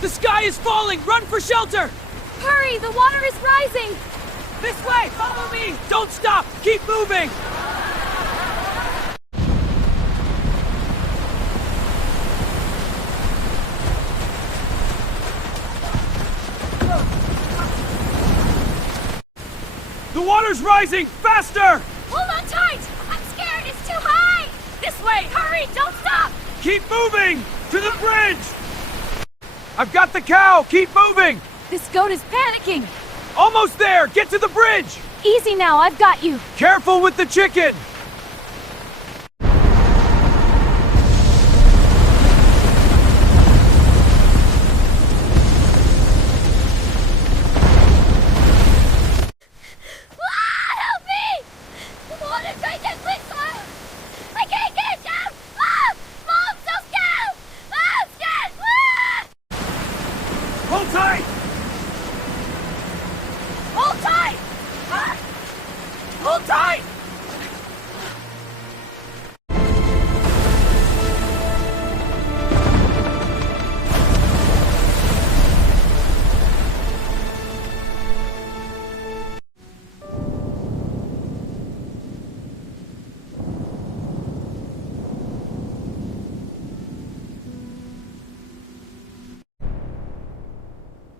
The sky is falling! Run for shelter! Hurry! The water is rising! This way! Follow me! Don't stop! Keep moving! The water's rising! Faster! Hold on tight! I'm scared! It's too high! This way! Hurry! Don't stop! Keep moving! To the bridge! I've got the cow! Keep moving! This goat is panicking! Almost there! Get to the bridge! Easy now, I've got you! Careful with the chicken! Help me! The water's right there, please! I can't get down! I'm so scared! I'm scared! Hold tight! Hold tight! Hold tight!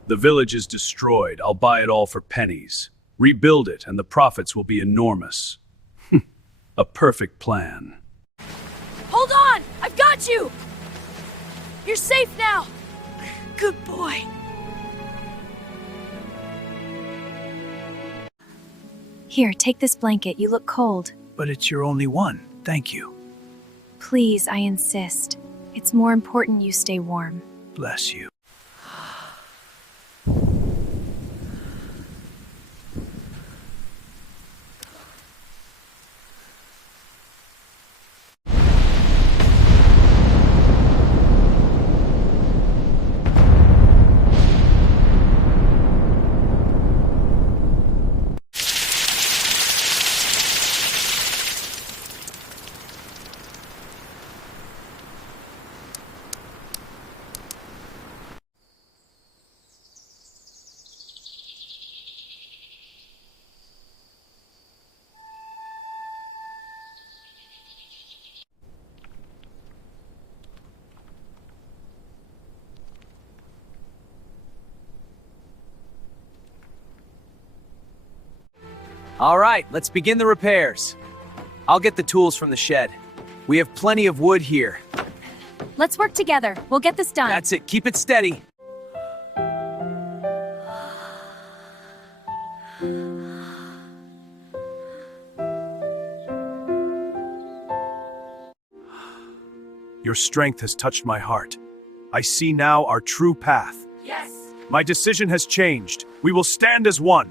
The village is destroyed. I'll buy it all for pennies. Rebuild it, and the profits will be enormous. A perfect plan. Hold on! I've got you! You're safe now! Good boy. Here, take this blanket. You look cold. But it's your only one. Thank you. Please, I insist. It's more important you stay warm. Bless you. All right, let's begin the repairs. I'll get the tools from the shed. We have plenty of wood here. Let's work together. We'll get this done. That's it, keep it steady. Your strength has touched my heart. I see now our true path. Yes! My decision has changed. We will stand as one.